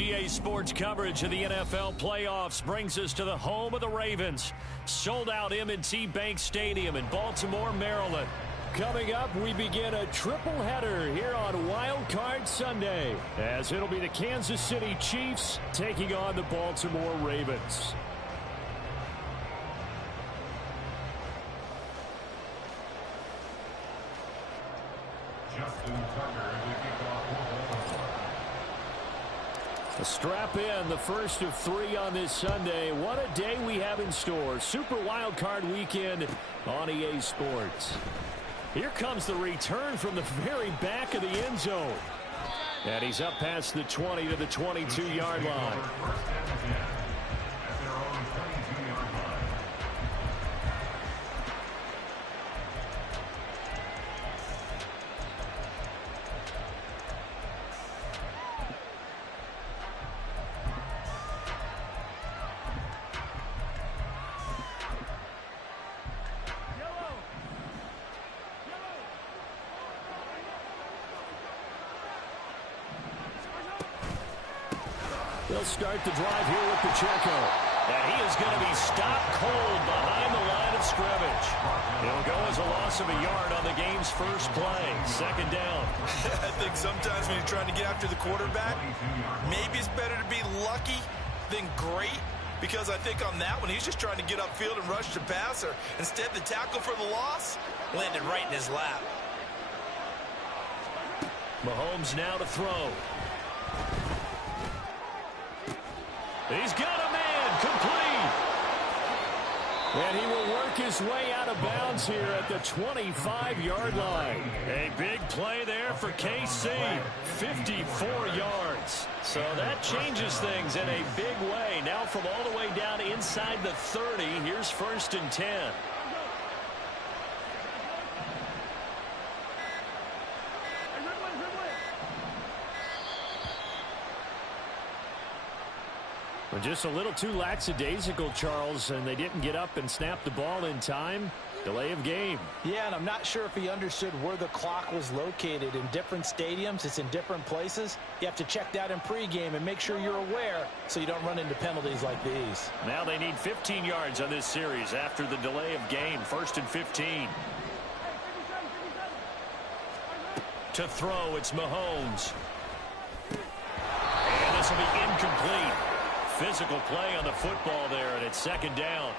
USDA Sports coverage of the NFL playoffs brings us to the home of the Ravens. Sold out M&T Bank Stadium in Baltimore, Maryland. Coming up, we begin a triple header here on Wild Card Sunday, as it'll be the Kansas City Chiefs taking on the Baltimore Ravens. Strap in, the first of 3 on this Sunday. What a day we have in store. Super Wild Card Weekend on EA Sports. Here comes the return from the very back of the end zone. And he's up past the 20 to the 22-yard line. They'll start the drive here with Pacheco. And he is going to be stopped cold behind the line of scrimmage. It'll go as a loss of a yard on the game's first play. Second down. I think sometimes when you're trying to get after the quarterback, maybe it's better to be lucky than great. Because I think on that one, he's just trying to get upfield and rush the passer. Instead, the tackle for the loss landed right in his lap. Mahomes now to throw. He's got a man, complete. And he will work his way out of bounds here at the 25-yard line. A big play there for KC, 54 yards. So that changes things in a big way. Now from all the way down inside the 30, here's 1st and 10. Just a little too lackadaisical, Charles, and they didn't get up and snap the ball in time. Delay of game. Yeah, and I'm not sure if he understood where the clock was located. In different stadiums, it's in different places. You have to check that in pregame and make sure you're aware so you don't run into penalties like these. Now they need 15 yards on this series after the delay of game. 1st and 15. To throw, it's Mahomes. And this will be incomplete. Physical play on the football there, and it's 2nd down.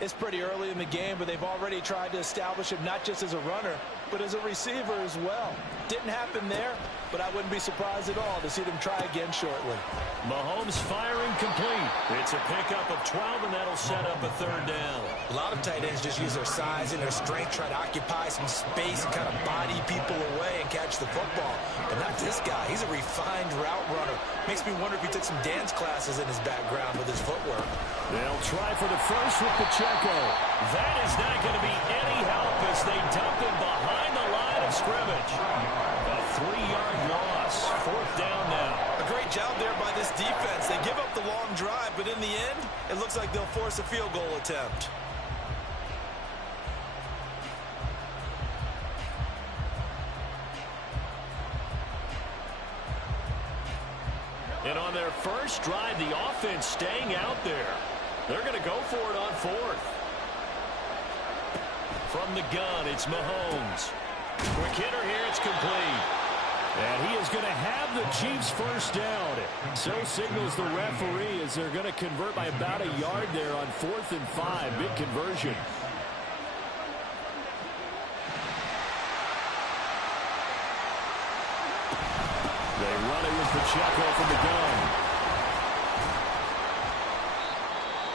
It's pretty early in the game, but they've already tried to establish him not just as a runner, but as a receiver as well. Didn't happen there, but I wouldn't be surprised at all to see them try again shortly. Mahomes firing complete. It's a pickup of 12, and that'll set up a 3rd down. A lot of tight ends just use their size and their strength, try to occupy some space and kind of body people away and catch the football. But not this guy. He's a refined route runner. Makes me wonder if he took some dance classes in his background with his footwork. They'll try for the first with Pacheco. That is not going to be any help as they dump him behind the line of scrimmage. A 3-yard loss. 4th down now. A great job there by this defense. They give up the long drive, but in the end, it looks like they'll force a field goal attempt. And on their first drive, the offense staying out there. They're going to go for it on 4th. From the gun, it's Mahomes. Quick hitter here, it's complete. And he is going to have the Chiefs' first down. So signals the referee as they're going to convert by about a yard there on 4th and 5. Big conversion. They run it with Pacheco from the gun.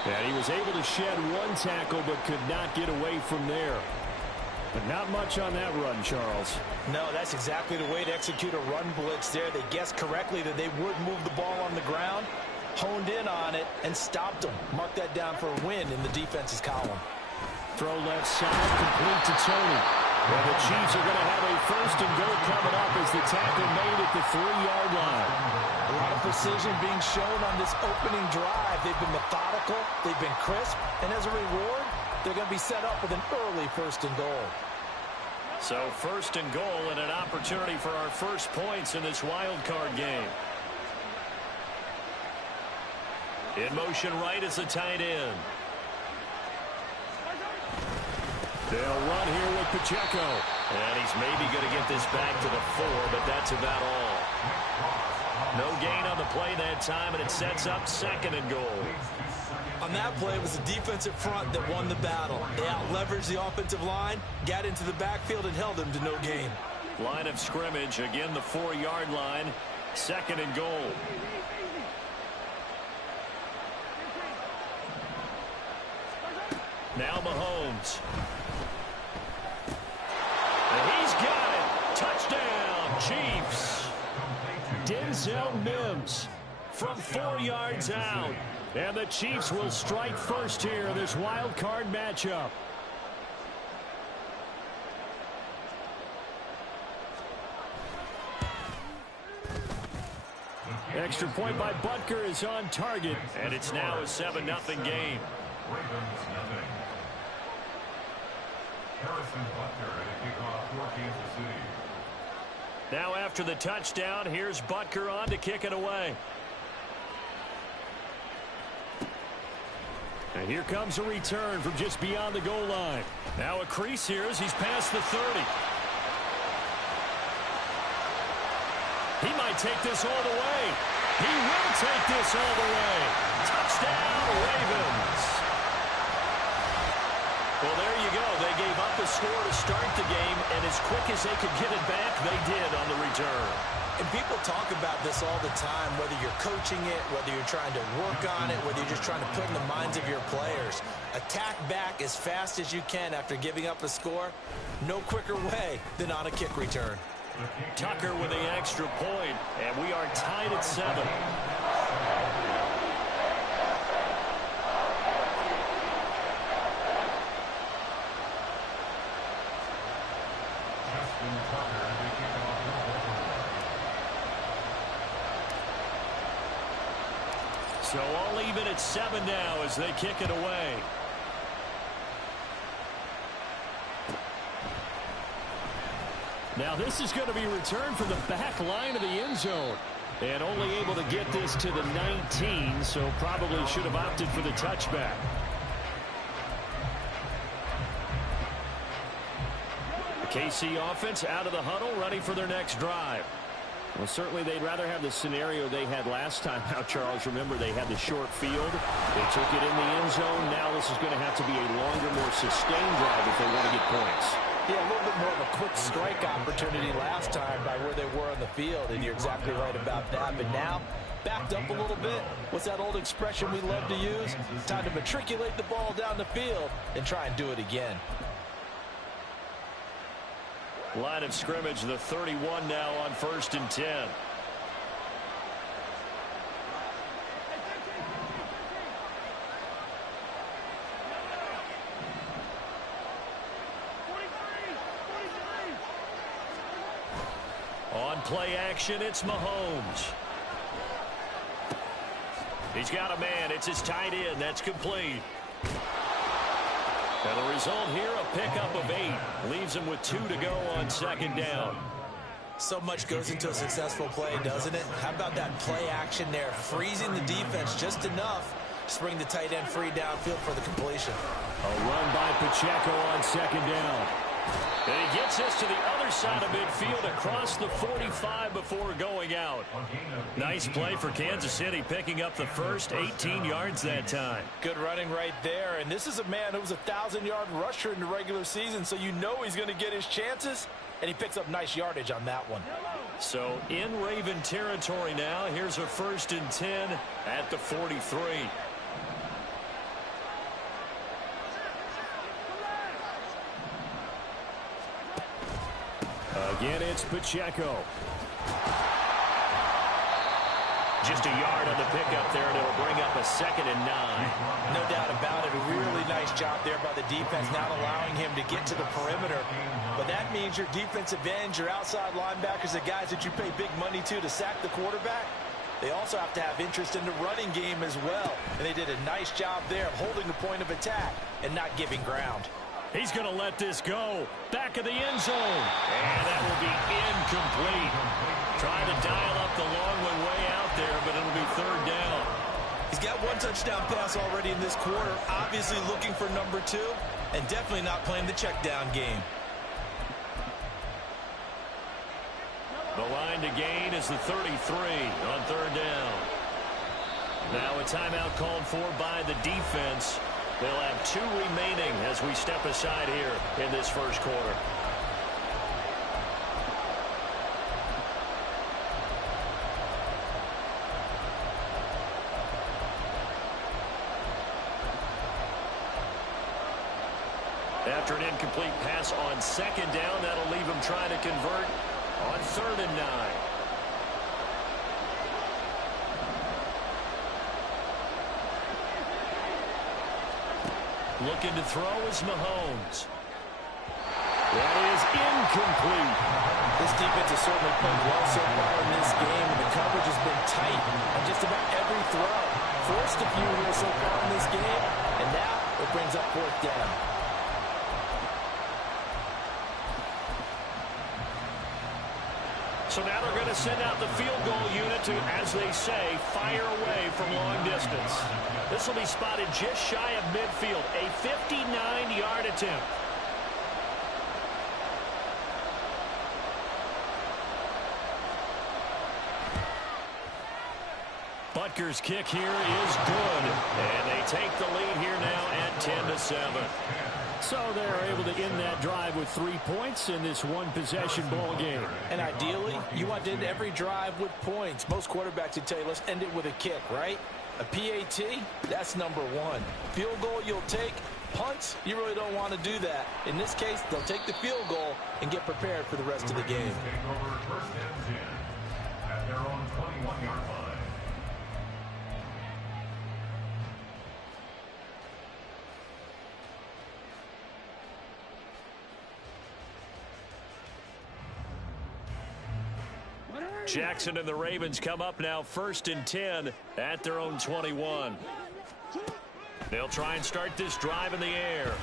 And he was able to shed 1 tackle but could not get away from there. But not much on that run, Charles. No, that's exactly the way to execute a run blitz there. They guessed correctly that they would move the ball on the ground, honed in on it, and stopped them. Mark that down for a win in the defense's column. Throw left side, complete to Tony. Well, the Chiefs are going to have a 1st and goal coming up as the tackle made at the 3-yard line. A lot of precision being shown on this opening drive. They've been methodical, they've been crisp, and as a reward, they're going to be set up with an early 1st and goal. So 1st and goal and an opportunity for our first points in this wild card game. In motion right is the tight end. They'll run here with Pacheco. And he's maybe going to get this back to the 4, but that's about all. No gain on the play that time, and it sets up 2nd and goal. On that play, it was the defensive front that won the battle. They out-leveraged the offensive line, got into the backfield, and held them to no gain. Line of scrimmage, again the 4-yard line, 2nd and goal. Now Mahomes. And he's got it. Touchdown, Chiefs. Denzel Mims from 4 yards out. And the Chiefs will strike first here in this wild card matchup. Extra point by Butker is on target. And it's now a 7-0 game. Harrison Butker at a kickoff for Kansas City. Now after the touchdown, here's Butker on to kick it away. And here comes a return from just beyond the goal line. Now a crease here as he's past the 30. He might take this all the way. He will take this all the way. Touchdown, Ravens. Well, there you go. They gave up the score to start the game, and as quick as they could get it back, they did on the return. And people talk about this all the time, whether you're coaching it, whether you're trying to work on it, whether you're just trying to put in the minds of your players. Attack back as fast as you can after giving up a score. No quicker way than on a kick return. Tucker with the extra point, and we are tied at 7. So all even at 7 now as they kick it away. Now this is going to be returned from the back line of the end zone. And only able to get this to the 19, so probably should have opted for the touchback. The KC offense out of the huddle, ready for their next drive. Well, certainly they'd rather have the scenario they had last time. Now, Charles, remember they had the short field. They took it in the end zone. Now this is going to have to be a longer, more sustained drive if they want to get points. Yeah, a little bit more of a quick strike opportunity last time by where they were on the field, and you're exactly right about that. But now, backed up a little bit. What's that old expression we love to use? Time to matriculate the ball down the field and try and do it again. Line of scrimmage, the 31 now on 1st and 10. On play action, it's Mahomes. He's got a man. It's his tight end. That's complete. And the result here, a pickup of 8. Leaves him with 2 to go on 2nd down. So much goes into a successful play, doesn't it? How about that play action there? Freezing the defense just enough to bring the tight end free downfield for the completion. A run by Pacheco on 2nd down. And he gets us to the other side of midfield across the 45 before going out. Nice play for Kansas City, picking up the first 18 yards that time. Good running right there. And this is a man who was a 1,000-yard rusher in the regular season, so you know he's going to get his chances, and he picks up nice yardage on that one. So in Raven territory now, here's a 1st and 10 at the 43. Again, it's Pacheco. Just a yard on the pickup there, and it'll bring up a 2nd and 9. No doubt about it. A really nice job there by the defense, not allowing him to get to the perimeter. But that means your defensive ends, your outside linebackers, the guys that you pay big money to sack the quarterback, they also have to have interest in the running game as well. And they did a nice job there of holding the point of attack and not giving ground. He's going to let this go. Back of the end zone. And that will be incomplete. Trying to dial up the long one way out there, but it'll be 3rd down. He's got one touchdown pass already in this quarter, obviously looking for number 2, and definitely not playing the check down game. The line to gain is the 33 on third down. Now a timeout called for by the defense. They'll have 2 remaining as we step aside here in this first quarter. After an incomplete pass on second down, that'll leave him trying to convert on 3rd and 9. Looking to throw is Mahomes. That is incomplete. This defense has certainly played well so far in this game, and the coverage has been tight on just about every throw. Forced a few here so far in this game, and now it brings up 4th down. So now they're going to send out the field goal unit to, as they say, fire away from long distance. This will be spotted just shy of midfield, a 59-yard attempt. Butker's kick here is good, and they take the lead here now at 10-7. So they're able to end that drive with 3 points in this one-possession ball game. And ideally, you want to end every drive with points. Most quarterbacks would tell you, let's end it with a kick, right? A PAT, that's number 1. Field goal you'll take. Punts, you really don't want to do that. In this case, they'll take the field goal and get prepared for the rest of the game. Take over 1st and 10 at their own 21-yard line. Jackson and the Ravens come up now 1st and 10 at their own 21. They'll try and start this drive in the air.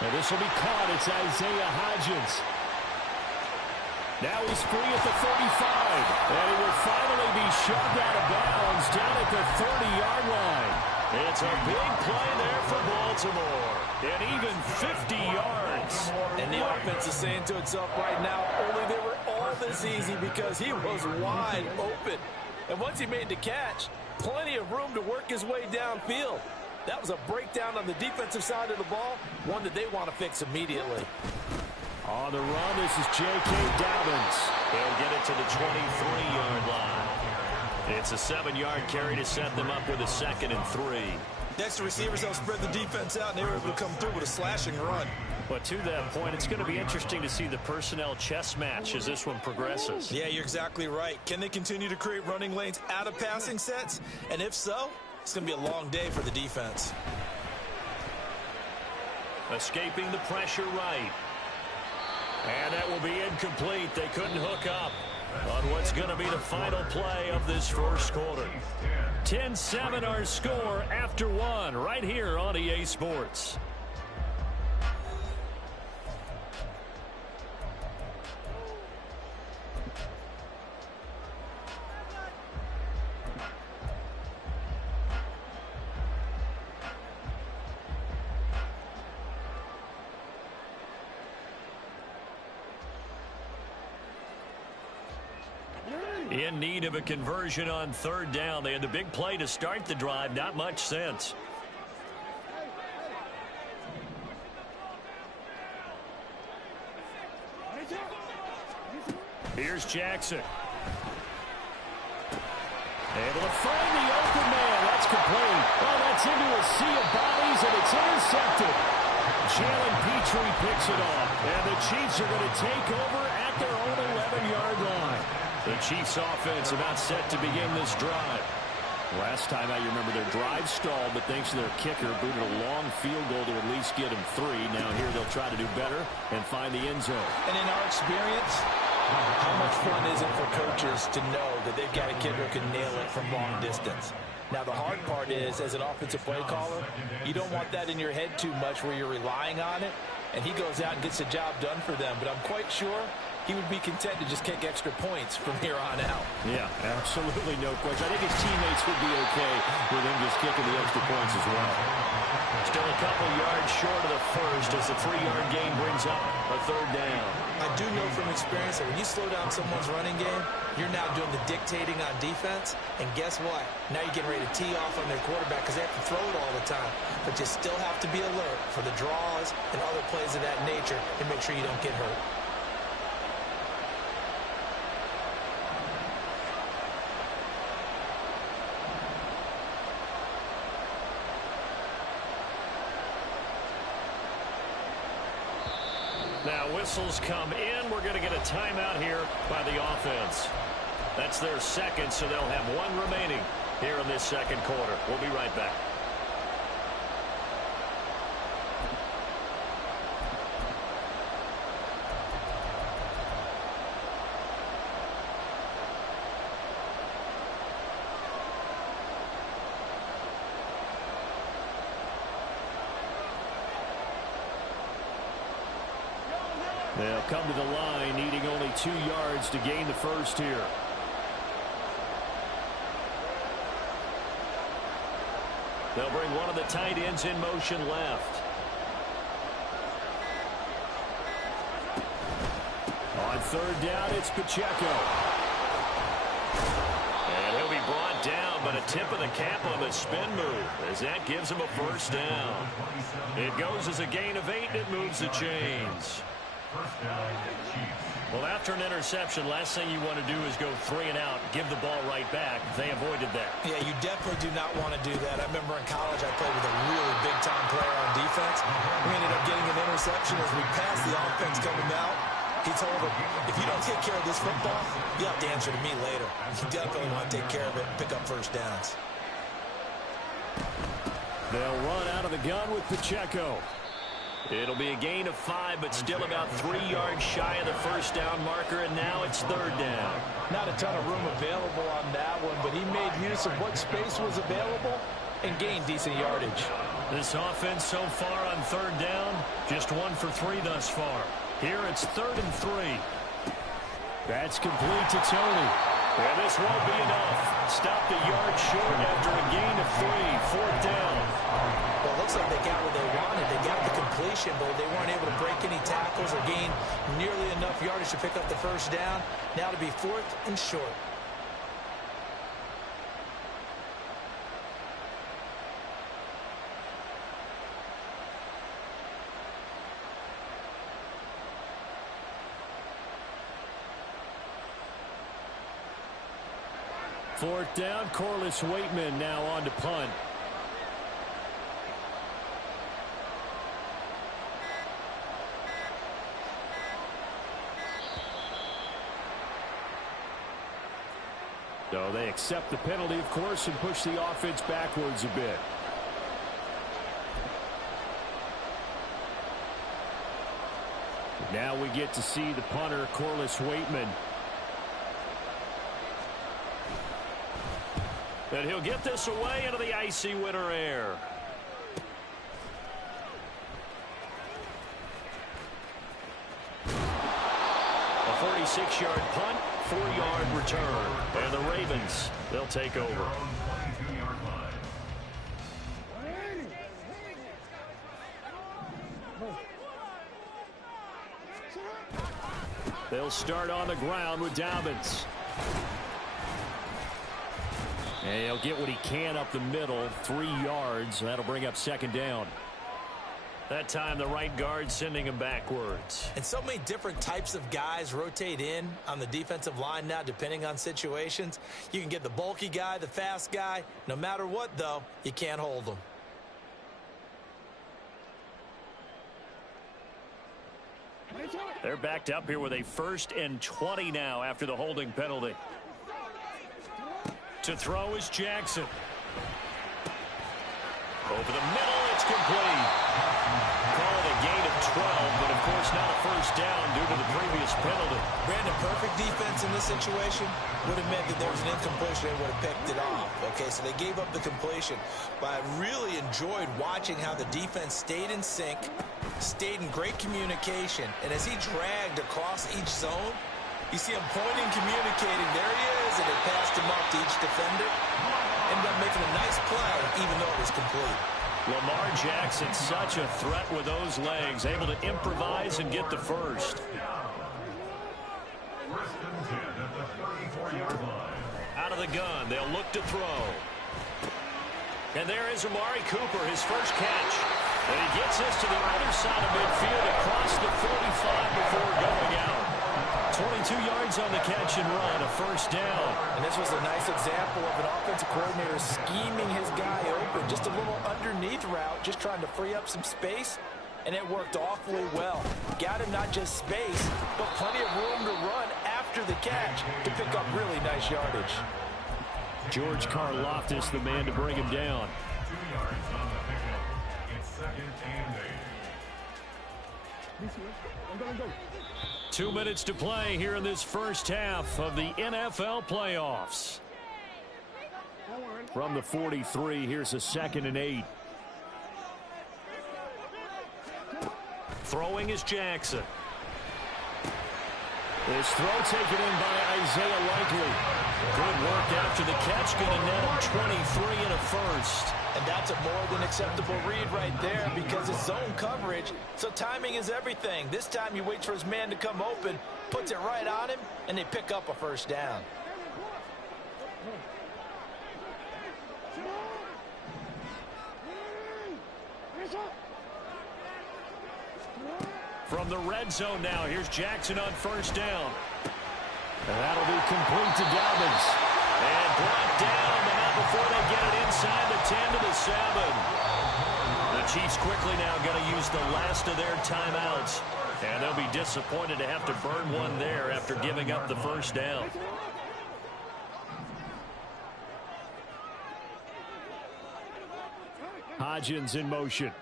And this will be caught. It's Isaiah Hodgins. Now he's free at the 35. And he will finally be shoved out of bounds down at the 30-yard line. It's a big play there for Baltimore. And even 50 yards. And the offense is saying to itself right now, only they were all this easy because he was wide open. And once he made the catch, plenty of room to work his way downfield. That was a breakdown on the defensive side of the ball, one that they want to fix immediately. On the run, this is J.K. Dobbins. They'll get it to the 23-yard line. It's a 7-yard carry to set them up with a 2nd and 3. Next, the receivers help spread the defense out, and they were able to come through with a slashing run. But to that point, it's going to be interesting to see the personnel chess match as this one progresses. Yeah, you're exactly right. Can they continue to create running lanes out of passing sets? And if so, it's going to be a long day for the defense. Escaping the pressure right. And that will be incomplete. They couldn't hook up on what's going to be the final play of this first quarter. 10-7 our score after 1 right here on EA Sports. In need of a conversion on 3rd down. They had the big play to start the drive. Not much sense. Here's Jackson. Able to find the open man. That's complete. Oh, that's into a sea of bodies, and it's intercepted. Jalen Petrie picks it off. And the Chiefs are going to take over at their own 11-yard line. The Chiefs offense about set to begin this drive. Last time I remember their drive stalled, but thanks to their kicker, booted a long field goal to at least get them 3. Now here they'll try to do better and find the end zone. And in our experience, how much fun is it for coaches to know that they've got a kid who can nail it from long distance? Now, the hard part is, as an offensive play caller, you don't want that in your head too much where you're relying on it, and he goes out and gets the job done for them. But I'm quite sure he would be content to just kick extra points from here on out. Yeah, absolutely no question. I think his teammates would be okay with him just kicking the extra points as well. Still a couple yards short of the first as the 3-yard gain brings up a third down. I do know from experience that when you slow down someone's running game, you're now doing the dictating on defense. And guess what? Now you're getting ready to tee off on their quarterback because they have to throw it all the time. But you still have to be alert for the draws and other plays of that nature and make sure you don't get hurt. Now whistles come in. We're going to get a timeout here by the offense. That's their second, so they'll have one remaining here in this second quarter. We'll be right back. They'll come to the line, needing only 2 yards to gain the first here. They'll bring one of the tight ends in motion left. On third down, it's Pacheco. And he'll be brought down, but a tip of the cap on the spin move as that gives him a first down. It goes as a gain of 8, and it moves the chains. Well, after an interception, last thing you want to do is go 3 and out, give the ball right back. They avoided that. Yeah, you definitely do not want to do that. I remember in college I played with a really big-time player on defense. We ended up getting an interception as we passed the offense coming out. He told him, if you don't take care of this football, you have to answer to me later. You definitely want to take care of it and pick up first downs. They'll run out of the gun with Pacheco. It'll be a gain of 5, but still about 3 yards shy of the first down marker, and now it's third down. Not a ton of room available on that one, but he made use of what space was available and gained decent yardage. This offense so far on third down, just 1 for 3 thus far. Here it's 3rd and 3. That's complete to Tony. And this won't be enough. Stopped a yard short after a gain of 3, 4th down. Well, it looks like they got what they wanted. They got the completion, but they weren't able to break any tackles or gain nearly enough yardage to pick up the first down. Now to be 4th and short. Fourth down, Corliss Waitman now on to punt. So they accept the penalty, of course, and push the offense backwards a bit. Now we get to see the punter, Corliss Waitman. And he'll get this away into the icy winter air. A 46-yard punt, 4-yard return. And the Ravens, they'll take over. They'll start on the ground with Dobbins. And he'll get what he can up the middle, 3 yards. That'll bring up 2nd down. That time the right guard sending him backwards. And so many different types of guys rotate in on the defensive line now depending on situations. You can get the bulky guy, the fast guy. No matter what, though, you can't hold them. They're backed up here with a 1st and 20 now after the holding penalty. To throw is Jackson. Over the middle, it's complete. Call it a gain of 12, but of course not a first down due to the previous penalty. Brandon, perfect defense in this situation would have meant that there was an incompletion and would have picked it off. Okay, so they gave up the completion. But I really enjoyed watching how the defense stayed in sync, stayed in great communication, and as he dragged across each zone, you see him pointing, communicating. There he is, and it passed him up to each defender. Ended up making a nice play, even though it was complete. Lamar Jackson, such a threat with those legs, able to improvise and get the first. Out of the gun, they'll look to throw. And there is Amari Cooper, his first catch. And he gets this to the other side of midfield across the 45 before going out. 22 yards on the catch and run, a first down. And this was a nice example of an offensive coordinator scheming his guy open. Just a little underneath route, just trying to free up some space. And it worked awfully well. Got him not just space, but plenty of room to run after the catch to pick up really nice yardage. George Karlaftis, the man to bring him down. 2 yards on the pickup. It's 2nd and 8. 2 minutes to play here in this first half of the NFL playoffs. From the 43, here's a 2nd and 8. Throwing is Jackson. This throw taken in by Isaiah Likely. Good work after the catch. Going to net him 23 and a first. And that's a more than acceptable read right there because it's zone coverage, so timing is everything. This time he waits for his man to come open, puts it right on him, and they pick up a first down. From the red zone now, here's Jackson on first down. And that'll be complete to Dobbins. And brought down, but not before they get it inside the 10 to the 7. The Chiefs quickly now going to use the last of their timeouts. And they'll be disappointed to have to burn one there after giving up the first down. Hodgins in motion.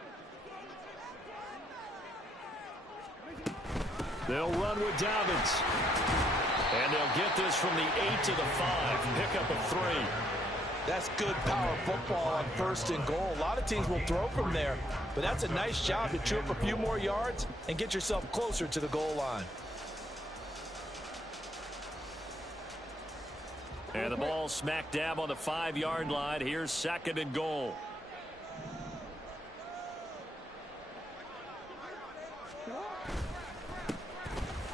They'll run with Dobbins. And they'll get this from the 8 to the 5. Pick up a 3. That's good power football on 1st and goal. A lot of teams will throw from there, but that's a nice job to chew up a few more yards and get yourself closer to the goal line. And the ball smack dab on the 5-yard line. Here's 2nd and goal.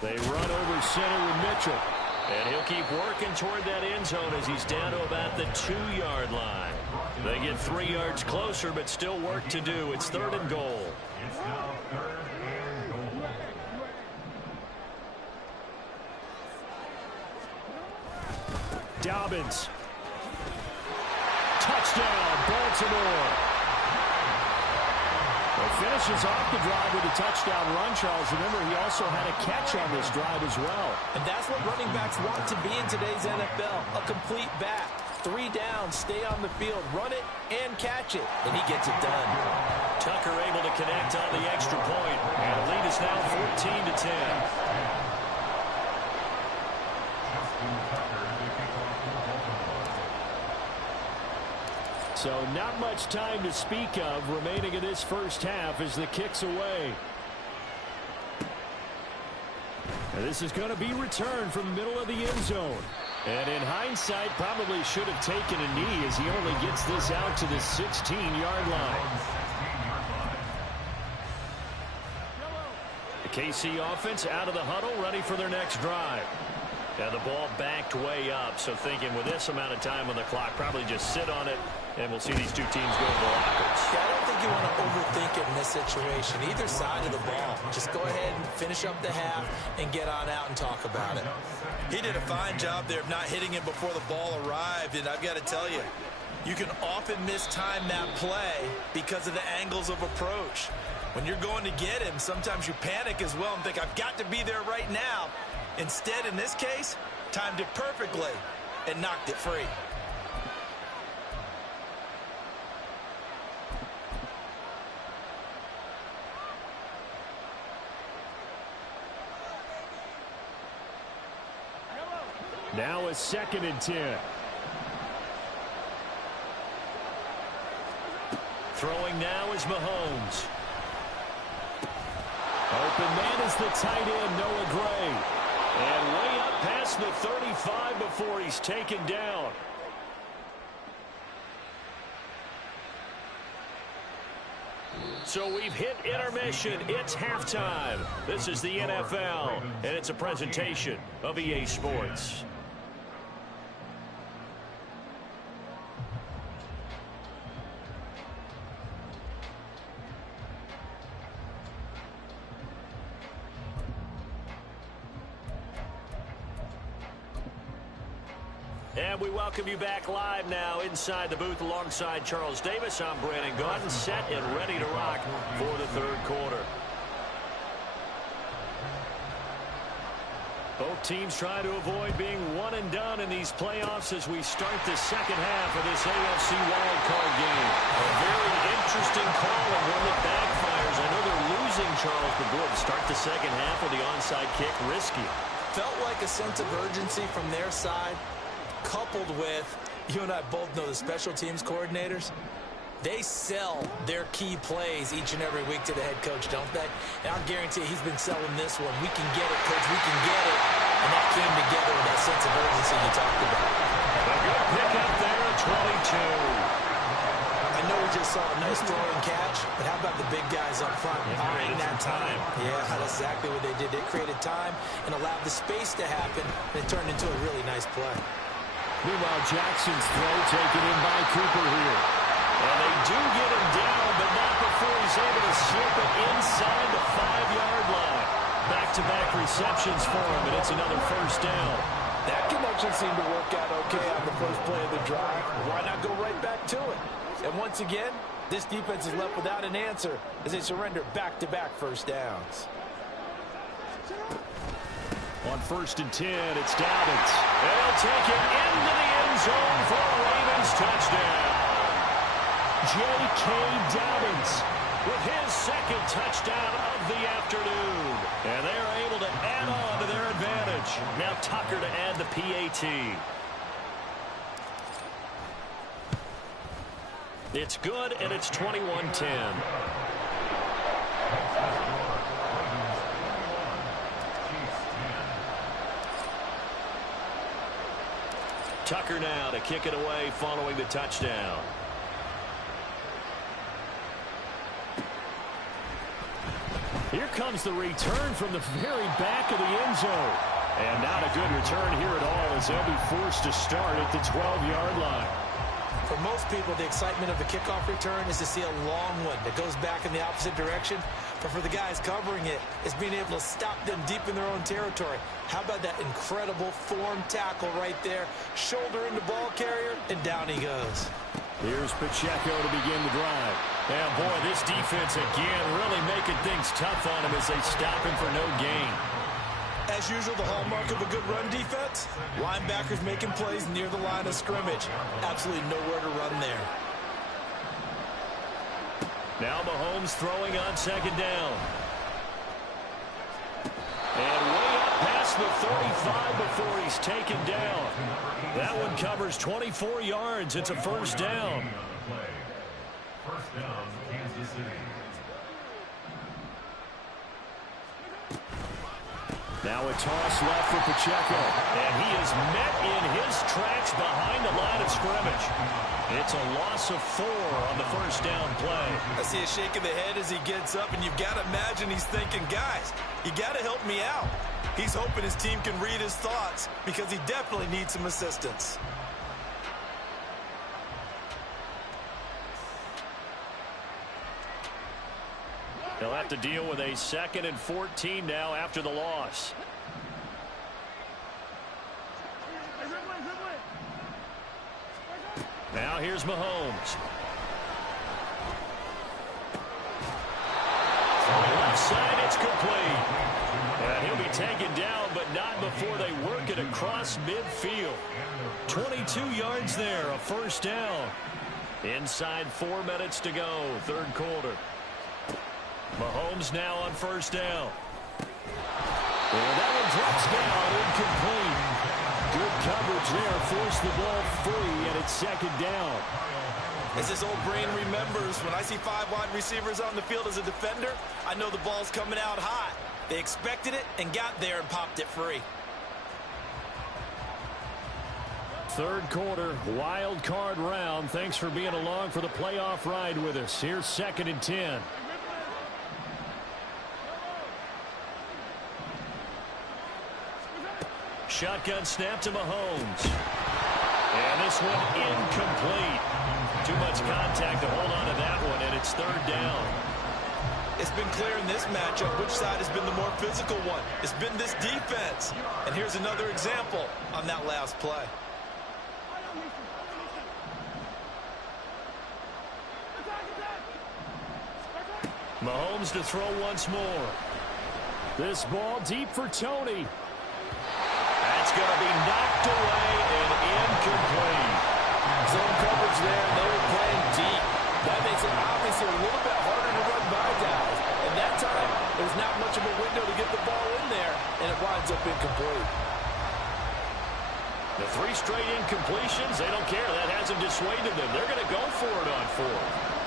They run over center with Mitchell. And he'll keep working toward that end zone as he's down to about the 2-yard line. They get 3 yards closer, but still work to do. It's 3rd and goal. It's now 3rd and goal. Dobbins. Touchdown, Baltimore. Finishes off the drive with a touchdown run, Charles. Remember, he also had a catch on this drive as well. And that's what running backs want to be in today's NFL, a complete back. 3 downs, stay on the field, run it, and catch it. And he gets it done. Tucker able to connect on the extra point. And the lead is now 14 to 10. So not much time to speak of remaining in this first half as the kick's away. And this is going to be returned from the middle of the end zone. And in hindsight, probably should have taken a knee as he only gets this out to the 16-yard line. The KC offense out of the huddle, ready for their next drive. And the ball backed way up, so thinking with this amount of time on the clock, probably just sit on it, and we'll see these two teams go to the lockers. Yeah, I don't think you want to overthink it in this situation, either side of the ball. Just go ahead and finish up the half and get on out and talk about it. He did a fine job there of not hitting him before the ball arrived, and I've got to tell you, you can often mistime that play because of the angles of approach. When you're going to get him, sometimes you panic as well and think, I've got to be there right now. Instead, in this case, timed it perfectly and knocked it free. Now a 2nd and 10. Throwing now is Mahomes. Open man is the tight end, Noah Gray. And way up past the 35 before he's taken down. So we've hit intermission. It's halftime. This is the NFL, and it's a presentation of EA Sports. And we welcome you back live now inside the booth alongside Charles Davis. I'm Brandon Gaudin, set and ready to rock for the third quarter. Both teams trying to avoid being one and done in these playoffs as we start the second half of this AFC wildcard game. A very interesting call and one that backfires. I know they're losing, Charles, but boy, to start the second half with the onside kick, risky. Felt like a sense of urgency from their side, coupled with, you and I both know the special teams coordinators, they sell their key plays each and every week to the head coach, don't they? And I'll guarantee he's been selling this one. We can get it, coach, we can get it. And that came together with that sense of urgency you talked about. A good pick up there at 22. I know we just saw a nice throw and catch, but how about the big guys up front buying that time? Yeah, that's exactly what they did. They created time and allowed the space to happen, and it turned into a really nice play. Meanwhile, Jackson's throw taken in by Cooper here. And they do get him down, but not before he's able to slip it inside the 5-yard line. Back-to-back receptions for him, and it's another first down. That connection seemed to work out okay on the first play of the drive. Why not go right back to it? And once again, this defense is left without an answer as they surrender back-to-back first downs. On 1st and 10, it's Dobbins. And he'll take it into the end zone for a Ravens touchdown. J.K. Dobbins with his second touchdown of the afternoon. And they're able to add on to their advantage. Now Tucker to add the PAT. It's good, and it's 21-10. Tucker now to kick it away following the touchdown. Here comes the return from the very back of the end zone. And not a good return here at all as they'll be forced to start at the 12-yard line. For most people, the excitement of the kickoff return is to see a long one that goes back in the opposite direction. But for the guys covering it, it's being able to stop them deep in their own territory. How about that incredible form tackle right there? Shoulder into ball carrier, and down he goes. Here's Pacheco to begin the drive. And boy, this defense again really making things tough on him as they stop him for no gain. As usual, the hallmark of a good run defense, linebackers making plays near the line of scrimmage. Absolutely nowhere to run there. Now Mahomes throwing on second down. And way up past the 35 before he's taken down. That one covers 24 yards. It's a first down. First down, Kansas City. Now a toss left for Pacheco. And he is met in his tracks behind the line of scrimmage. It's a loss of 4 on the first down play. I see a shake of the head as he gets up, and you've got to imagine he's thinking, guys, you got to help me out. He's hoping his team can read his thoughts because he definitely needs some assistance. They'll have to deal with a 2nd and 14 now after the loss. Now here's Mahomes. On the left side, it's complete. And he'll be taken down, but not before they work it across midfield. 22 yards there, a first down. Inside 4 minutes to go, third quarter. Mahomes now on first down. And that one drops down incomplete. Good coverage there. Forced the ball free, and it's second down. As his old brain remembers, when I see 5 wide receivers on the field as a defender, I know the ball's coming out hot. They expected it and got there and popped it free. Third quarter, wild card round. Thanks for being along for the playoff ride with us. Here's 2nd and 10. Shotgun snap to Mahomes. And this one incomplete. Too much contact to hold on to that one, and it's 3rd down. It's been clear in this matchup which side has been the more physical one. It's been this defense. And here's another example on that last play. Mahomes to throw once more. This ball deep for Tony. That's going to be knocked away and incomplete. Zone coverage there, and they were playing deep. That makes it obviously a little bit harder to run by guys. And that time, there's not much of a window to get the ball in there, and it winds up incomplete. The 3 straight incompletions, they don't care. That hasn't dissuaded them. They're going to go for it on 4th.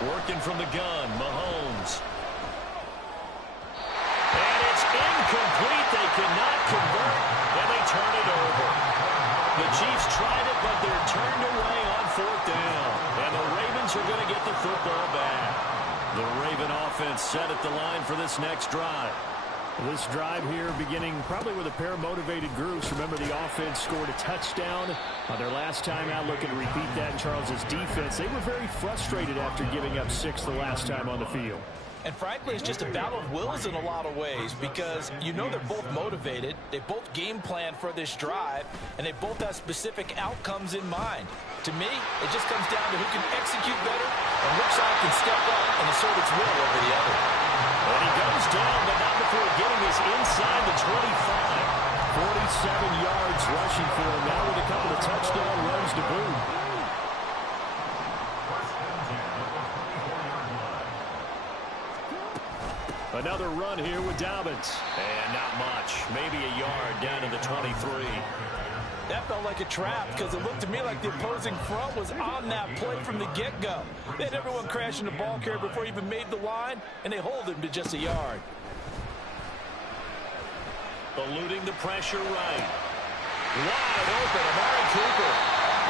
Working from the gun, Mahomes. And it's incomplete. They cannot convert, and they turn it over. The Chiefs tried it, but they're turned away on 4th down. And the Ravens are going to get the football back. The Raven offense set at the line for this next drive. This drive here beginning probably with a pair of motivated groups. Remember, the offense scored a touchdown on their last time out. Looking to repeat that in Charles's defense. They were very frustrated after giving up 6 the last time on the field. And frankly, it's just a battle of wills in a lot of ways because you know they're both motivated. They both game plan for this drive, and they both have specific outcomes in mind. To me, it just comes down to who can execute better and which side can step up and assert its will over the other. And he goes down, but not before getting his inside the 25. 47 yards rushing for him now with a couple of touchdown runs to boot. Another run here with Dobbins. And not much. Maybe a yard down to the 23. That felt like a trap because it looked to me like the opposing front was on that play from the get-go. They had everyone crashing the ball carrier before he even made the line, and they hold him to just a yard. Eluding the pressure right. Wide open, Amari Cooper.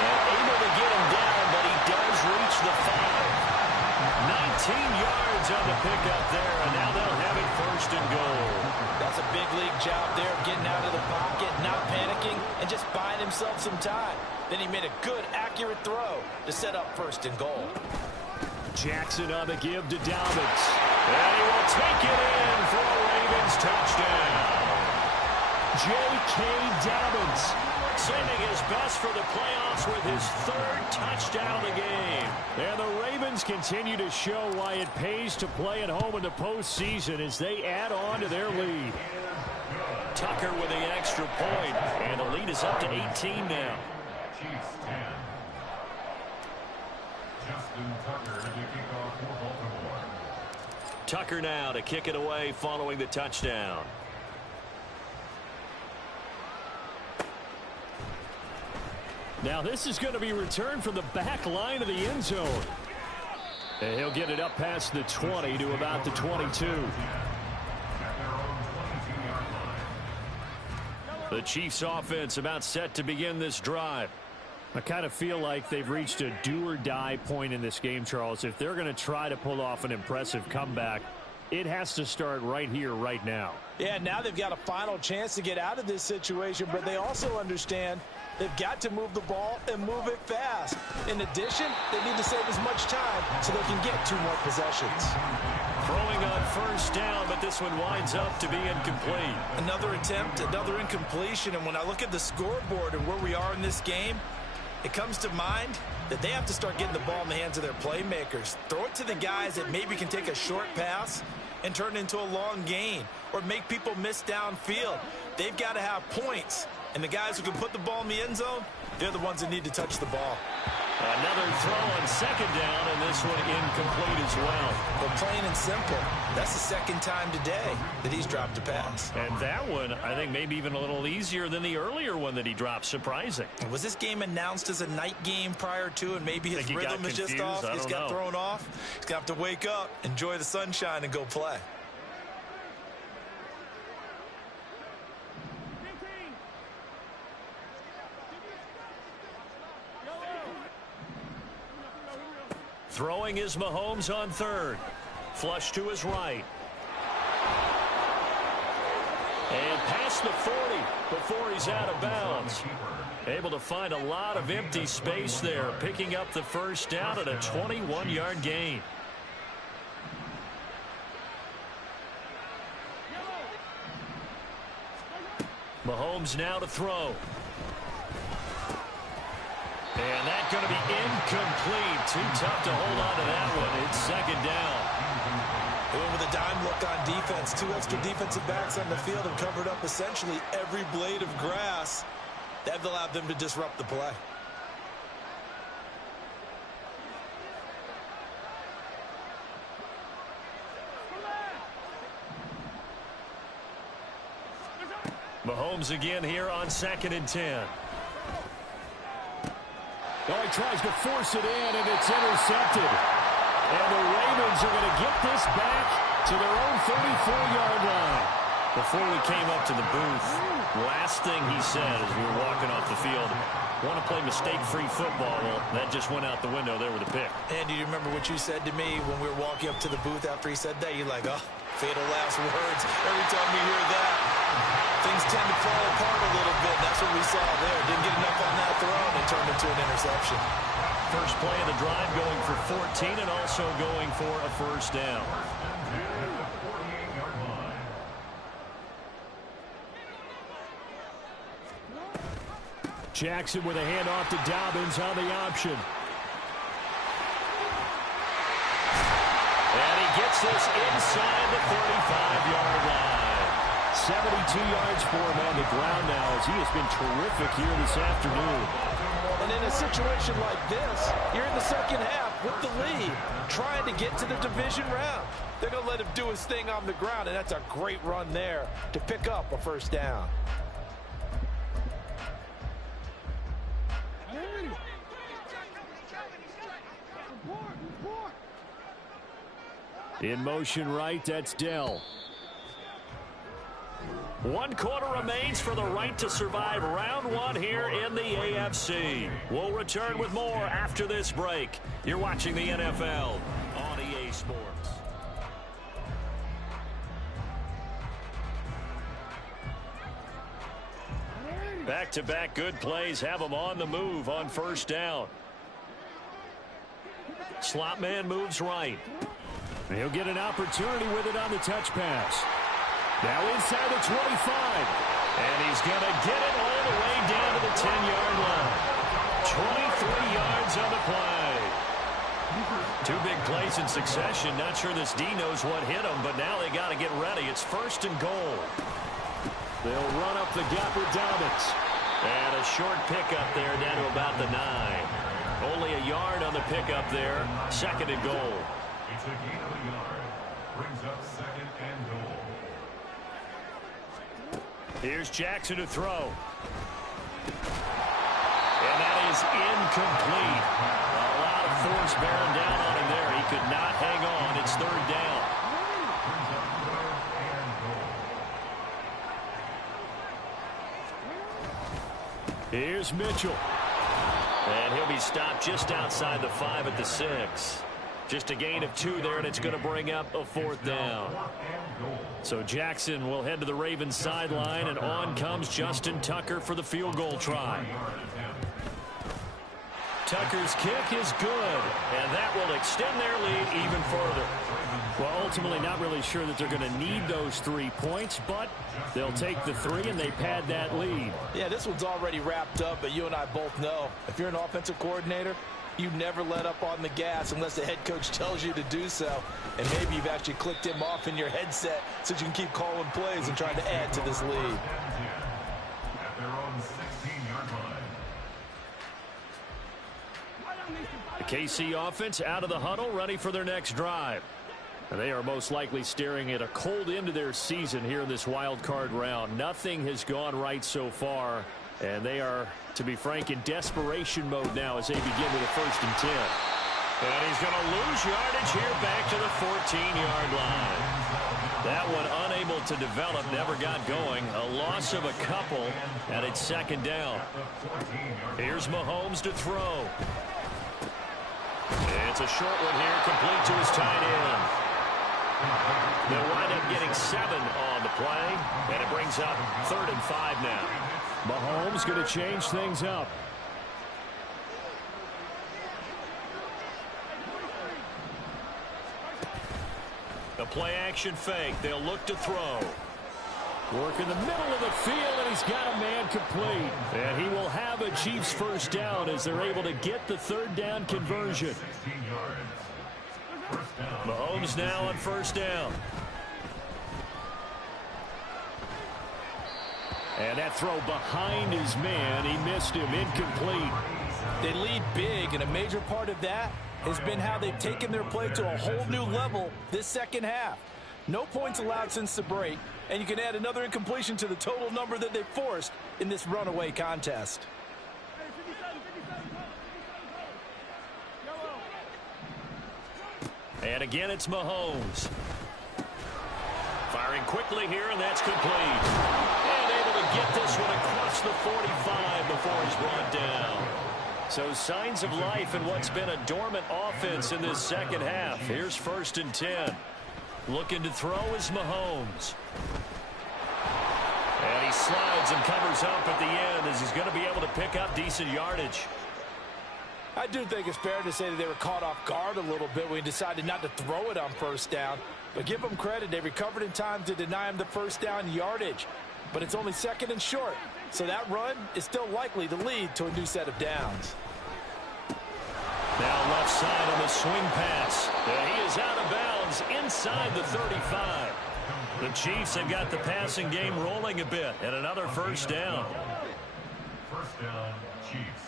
And able to get him down, but he does reach the 5. 19 yards on the pickup there, and now they'll have it 1st and goal. That's a big league job there, getting out of the pocket, not panicking, and just buying himself some time. Then he made a good, accurate throw to set up 1st and goal. Jackson on the give to Dobbins. And he will take it in for a Ravens touchdown. J.K. Dobbins sending his best for the playoffs with his 3rd touchdown of the game. And the Ravens continue to show why it pays to play at home in the postseason as they add on to their lead. Tucker with the extra point, and the lead is up to 18 now. Chiefs 10. Justin Tucker to kick off for Baltimore. Tucker now to kick it away following the touchdown. Now this is going to be returned from the back line of the end zone. And he'll get it up past the 20 to about the 22. The Chiefs offense about set to begin this drive. I kind of feel like they've reached a do-or-die point in this game, Charles. If they're going to try to pull off an impressive comeback, it has to start right here, right now. Yeah, now they've got a final chance to get out of this situation, but they also understand they've got to move the ball and move it fast. In addition, they need to save as much time so they can get 2 more possessions. Throwing on 1st down, but this one winds up to be incomplete. Another attempt, another incompletion, and when I look at the scoreboard and where we are in this game, it comes to mind that they have to start getting the ball in the hands of their playmakers. Throw it to the guys that maybe can take a short pass and turn it into a long gain or make people miss downfield. They've got to have points, and the guys who can put the ball in the end zone, they're the ones that need to touch the ball. Another throw on second down, and this one incomplete as well. But plain and simple, that's the second time today that he's dropped a pass. And that one, I think, maybe even a little easier than the earlier one that he dropped. Surprising. Was this game announced as a night game prior to, and maybe his rhythm is just off? He's got thrown off. He's going to have to wake up, enjoy the sunshine, and go play. Throwing is Mahomes on third. Flush to his right. And past the 40 before he's out of bounds. Able to find a lot of empty space there, picking up the first down at a 21-yard gain. Mahomes now to throw. And that's going to be incomplete. Too tough to hold on to that one. It's second down. With a dime look on defense, 2 extra defensive backs on the field and covered up essentially every blade of grass. That allowed them to disrupt the play. Mahomes again here on 2nd and 10. Oh, he tries to force it in, and it's intercepted. And the Ravens are going to get this back to their own 34-yard line. Before we came up to the booth, last thing he said as we were walking off the field, want to play mistake-free football. Well, that just went out the window there with a pick. And do you remember what you said to me when we were walking up to the booth after he said that? You're like, oh, fatal last words. Every time we hear that, things tend to fall apart a little bit. That's what we saw there. Didn't get enough on that throw, and it turned into an interception. First play of the drive going for 14 and also going for a first down. Jackson with a handoff to Dobbins on the option. And he gets this inside the 35-yard line. 72 yards for him on the ground now as he has been terrific here this afternoon. And in a situation like this, you're in the second half with the lead, trying to get to the division round. They're going to let him do his thing on the ground, and that's a great run there to pick up a first down. In motion right, that's Dell. 1 quarter remains for the right to survive round 1 here in the AFC. We'll return with more after this break. You're watching the NFL on EA Sports. Back-to-back good plays have them on the move on first down. Slot man moves right. He'll get an opportunity with it on the touch pass. Now inside the 25. And he's going to get it all the way down to the 10-yard line. 23 yards on the play. 2 big plays in succession. Not sure this D knows what hit him, but now they got to get ready. It's 1st and goal. They'll run up the gut with Dobbins. And a short pickup there down to about the 9. Only a yard on the pickup there. 2nd and goal. It's a gain of a yard. Brings up 2nd and goal. Here's Jackson to throw. And that is incomplete. A lot of force bearing down on him there. He could not hang on. It's 3rd down. Here's Mitchell. And he'll be stopped just outside the 5 at the 6. Just a gain of 2 there, and it's going to bring up a 4th down. So Jackson will head to the Ravens sideline, and on comes Justin Tucker for the field goal try. Tucker's kick is good, and that will extend their lead even further. Well, ultimately not really sure that they're going to need those 3 points, but they'll take the 3 and they pad that lead. Yeah, this one's already wrapped up, but you and I both know if you're an offensive coordinator, you never let up on the gas unless the head coach tells you to do so. And maybe you've actually clicked him off in your headset so you can keep calling plays and trying to add to this lead. At their own 16-yard line. The KC offense out of the huddle, ready for their next drive. And they are most likely staring at a cold end to their season here in this wild card round. Nothing has gone right so far, and they are, to be frank, in desperation mode now as they begin with a 1st and 10. And he's going to lose yardage here back to the 14-yard line. That one unable to develop, never got going. A loss of a couple, and it's 2nd down. Here's Mahomes to throw. It's a short one here, complete to his tight end. They'll wind up getting 7 on the play, and it brings up 3rd and 5 now. Mahomes going to change things up. The play-action fake. They'll look to throw. Work in the middle of the field, and he's got a man complete. And he will have a Chiefs 1st down as they're able to get the 3rd down conversion. Mahomes now on 1st down. And that throw behind his man. He missed him. Incomplete. They lead big, and a major part of that has been how they've taken their play to a whole new level this 2nd half. No points allowed since the break, and you can add another incompletion to the total number that they've forced in this runaway contest. And again, it's Mahomes. Firing quickly here, and that's complete. And able to get this one across the 45 before he's brought down. So signs of life in what's been a dormant offense in this 2nd half. Here's 1st and 10. Looking to throw is Mahomes. And he slides and covers up at the end as he's going to be able to pick up decent yardage. I do think it's fair to say that they were caught off guard a little bit when he decided not to throw it on 1st down. But give them credit. They recovered in time to deny him the 1st down yardage. But it's only 2nd and short. So that run is still likely to lead to a new set of downs. Now left side on the swing pass. And he is out of bounds inside the 35. The Chiefs have got the passing game rolling a bit. And another 1st down. 1st down, Chiefs.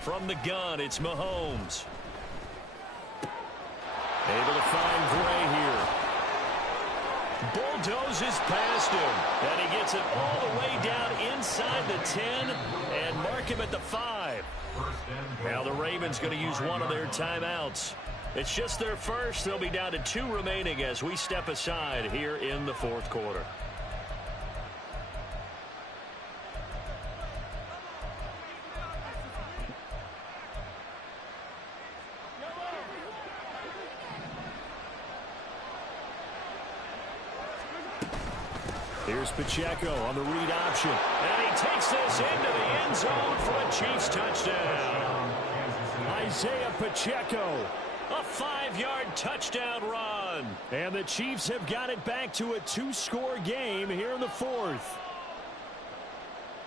From the gun, it's Mahomes. Able to find Gray here. Bulldozes past him. And he gets it all the way down inside the 10 and mark him at the 5. Now the Ravens going to use one of their timeouts. It's just their first. They'll be down to 2 remaining as we step aside here in the 4th quarter. Here's Pacheco on the read option. And he takes this into the end zone for a Chiefs touchdown. Isaiah Pacheco. A 5-yard touchdown run. And the Chiefs have got it back to a 2-score game here in the 4th.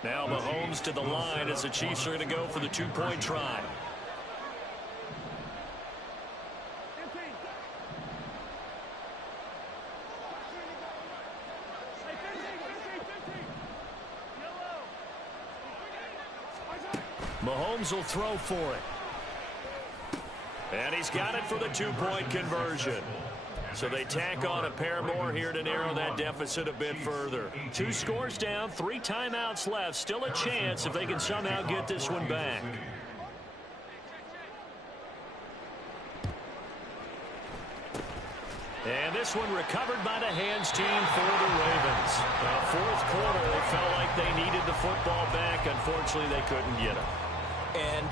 Now Mahomes to the line as the Chiefs are going to go for the 2-point try. Mahomes will throw for it. And he's got it for the 2-point conversion. So they tack on a pair more here to narrow that deficit a bit further. 2 scores down, 3 timeouts left. Still a chance if they can somehow get this one back. And this one recovered by the hands team for the Ravens. 4th quarter, they felt like they needed the football back. Unfortunately, they couldn't get it. And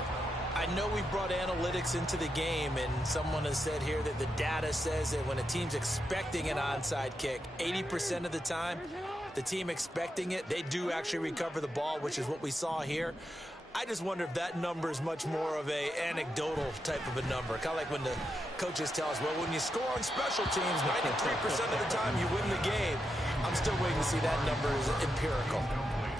I know we brought analytics into the game, and someone has said here that the data says that when a team's expecting an onside kick, 80% of the time, the team expecting it, they do actually recover the ball, which is what we saw here. I just wonder if that number is much more of a anecdotal type of a number. Kind of like when the coaches tell us, well, when you score on special teams, 93% of the time you win the game. I'm still waiting to see that number is empirical.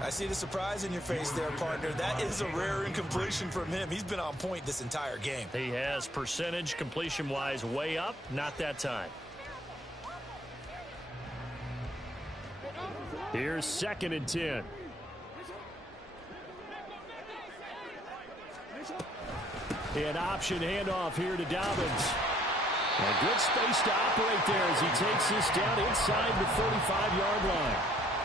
I see the surprise in your face there, partner. That is a rare incompletion from him. He's been on point this entire game. He has percentage completion-wise way up, not that time. Here's 2nd and 10. An option handoff here to Dobbins. A good space to operate there as he takes this down inside the 35-yard line.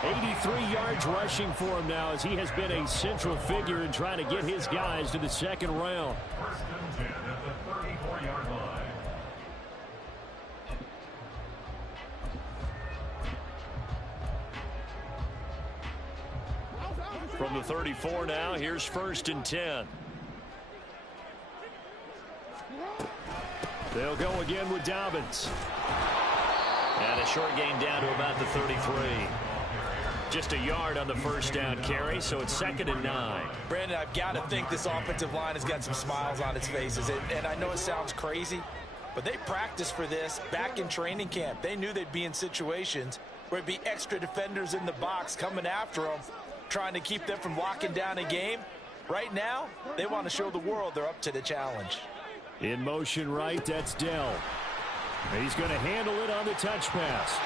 83 yards rushing for him now as he has been a central figure in trying to get his guys to the 2nd round. 1st and 10 at the 34-yard line. From the 34 now, here's 1st and 10. They'll go again with Dobbins. And a short gain down to about the 33. Just a yard on the 1st down carry, so it's 2nd and 9. Brandon, I've got to think this offensive line has got some smiles on its faces. And I know it sounds crazy, but they practiced for this back in training camp. They knew they'd be in situations where it'd be extra defenders in the box coming after them, trying to keep them from locking down a game. Right now, they want to show the world they're up to the challenge. In motion right, that's Dell. He's going to handle it on the touch pass.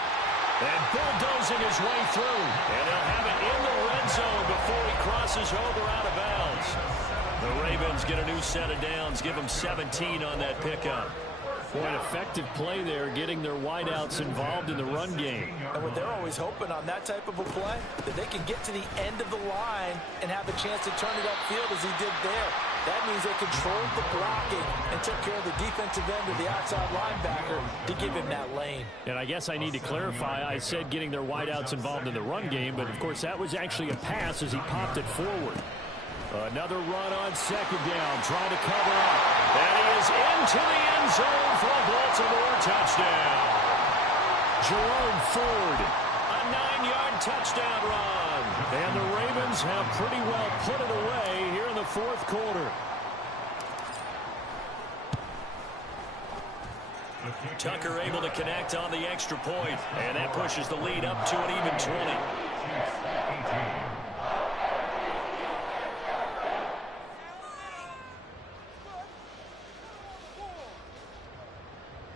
And bulldozing his way through. And they'll have it in the red zone before he crosses over out of bounds. The Ravens get a new set of downs, give them 17 on that pickup. Boy, an effective play there, getting their wideouts involved in the run game. And what they're always hoping on that type of a play, that they can get to the end of the line and have a chance to turn it upfield as he did there. That means they controlled the blocking and took care of the defensive end of the outside linebacker to give him that lane. And I guess I need to clarify, I said getting their wideouts involved in the run game, but of course that was actually a pass as he popped it forward. Another run on 2nd down, trying to cover up. And he is into the end zone for a Baltimore touchdown. Jerome Ford, a 9-yard touchdown run. And the Ravens have pretty well put it away here in the 4th quarter. Tucker able to connect on the extra point, and that pushes the lead up to an even 20.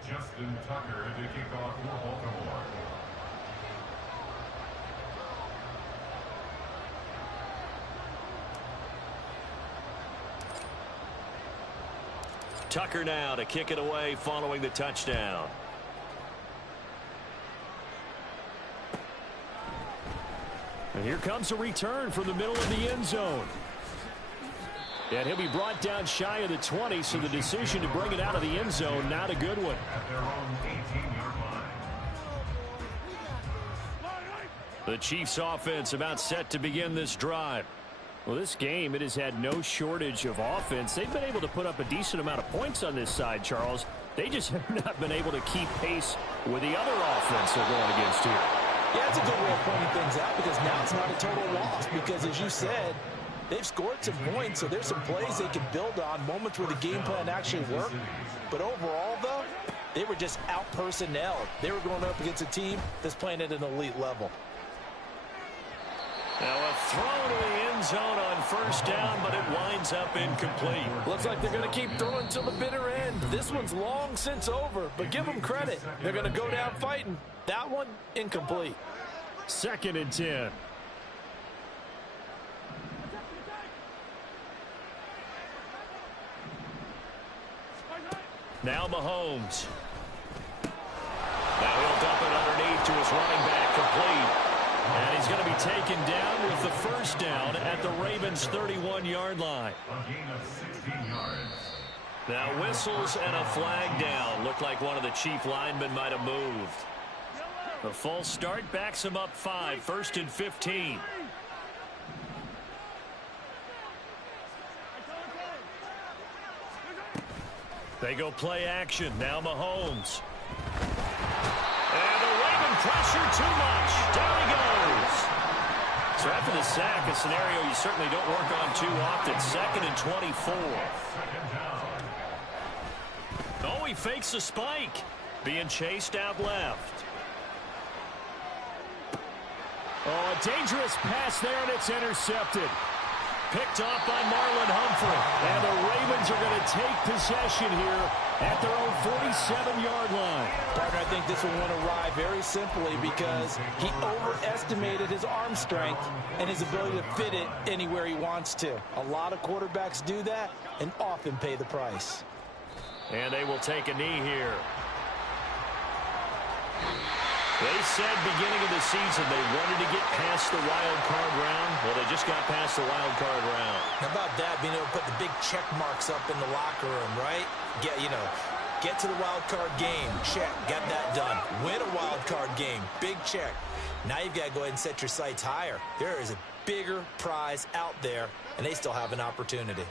Justin Tucker to kick off for Baltimore. Tucker now to kick it away following the touchdown. And here comes a return from the middle of the end zone. And he'll be brought down shy of the 20, so the decision to bring it out of the end zone, not a good one. At their own 18-yard line. The Chiefs offense about set to begin this drive. Well, this game, it has had no shortage of offense. They've been able to put up a decent amount of points on this side, Charles. They just have not been able to keep pace with the other offense they're going against here. Yeah, that's a good way of pointing things out, because now it's not a total loss. Because, as you said, they've scored some points, so there's some plays they can build on, moments where the game plan actually worked. But overall, though, they were just out-personnelled. They were going up against a team that's playing at an elite level. Now a throw to the end zone on 1st down, but it winds up incomplete. Looks like they're going to keep throwing till the bitter end. This one's long since over, but give them credit. They're going to go down fighting. That one, incomplete. 2nd and 10. Now Mahomes. Now he'll dump it underneath to his running back, complete. And he's going to be taken down with the 1st down at the Ravens' 31-yard line. A gain of 16 yards. Now whistles and a flag down. Looked like one of the Chief linemen might have moved. The false start backs him up 5, 1st and 15. They go play action. Now Mahomes. And the Raven pressure too much. Down he goes. So after the sack, a scenario you certainly don't work on too often. 2nd and 24. Oh, he fakes the spike. Being chased out left. Oh, a dangerous pass there, and it's intercepted. Picked off by Marlon Humphrey. And the Ravens are going to take possession here at their own 47-yard line. Partner, I think this one went awry very simply because he overestimated his arm strength and his ability to fit it anywhere he wants to. A lot of quarterbacks do that and often pay the price. And they will take a knee here. They said beginning of the season they wanted to get past the wild card round. Well, they just got past the wild card round. How about that, being able to put the big check marks up in the locker room, right? Get to the wild card game. Check. Got that done. Win a wild card game. Big check. Now you've got to go ahead and set your sights higher. There is a bigger prize out there, and they still have an opportunity.